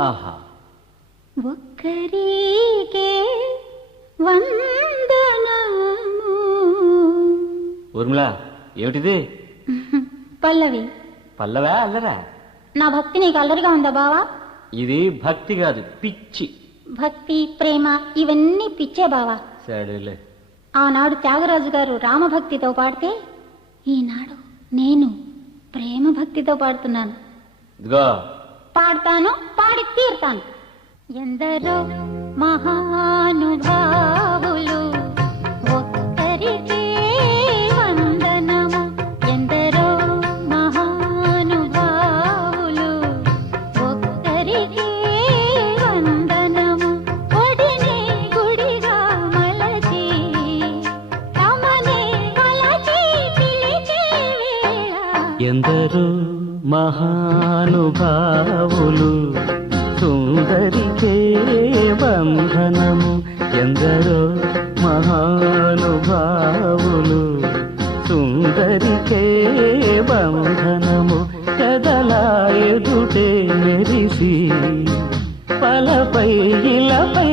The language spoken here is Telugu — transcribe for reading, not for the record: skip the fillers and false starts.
ఆహా ఒక్కరికే వందనము. ఊర్మిళ ఏమిటిది? పల్లవి. పల్లవా అల్లరా? నా భక్తి నీకు అల్లరిగా ఉందా బావా? ఇది భక్తి కాదు, పిచ్చి. భక్తి ప్రేమ ఇవన్నీ పిచ్చే బావా. సరేలే. ఆనాడు త్యాగరాజు గారు రామభక్తితో పాడితే ఈనాడు నేను ప్రేమ భక్తితో పాడుతున్నాను. ఇదిగో పాడతాను, పాడి తీరుతాను. ఎందరో మహానుభావులు ఒక్కరికే వందనము. ఎందరో మహానుభావులు ఒక్కరికే వందనము. ఒడిని గుడిగా మలచి తమనే కొలచి పిలిచే వేళ. ఎందరో మహానుభావులు సుందరికే బంధనము. ఎందరో మహానుభావులు సుందరికే బంధనము. కదలా ఎదుటే మెరిసి పలపై ఇలపై